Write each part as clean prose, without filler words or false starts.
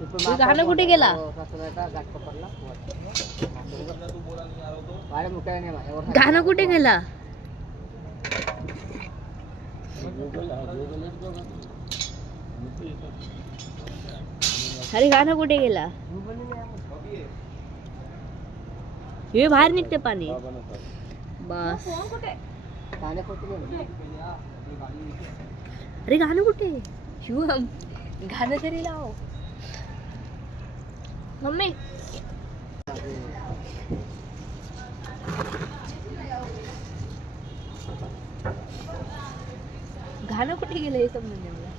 गाणं कुठे गेला? गाणं कुठे गेला? अरे गाणं कुठे गेला? हे बाहेर निघते पाणी. बस अरे गाणं कुठे? शिवम गाणं तरी लाव. मम्मी गाणं कुठे गेलं हे समजून मला.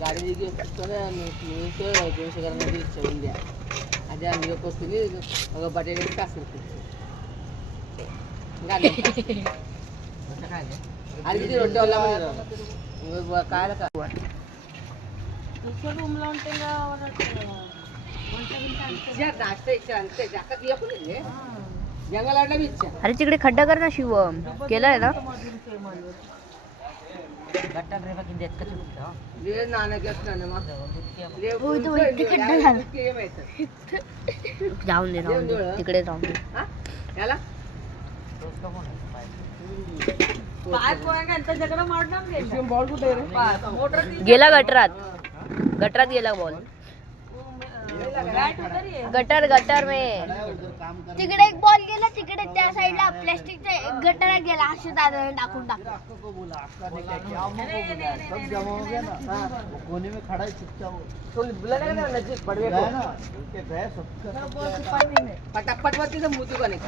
गाडी दोनशे ग्राम ठेवून द्या. आधी आम्ही पोचली बटाटे का आणि किती रोटी काय अरे तिकडे खड्डा कर ना शिवम. केलाय ना जाऊन दे तिकडे जाऊन दे. गेला गटरात. गटरात गेला बॉल. गटर में तिकडे एक बॉल गेला. तिकडे त्या साईडला प्लास्टिकचा गटरात गेला. असे दादा टाकून टाकला. कोने में खड़ा है चुपचाप. फटाफट वरती मुतू का नाही.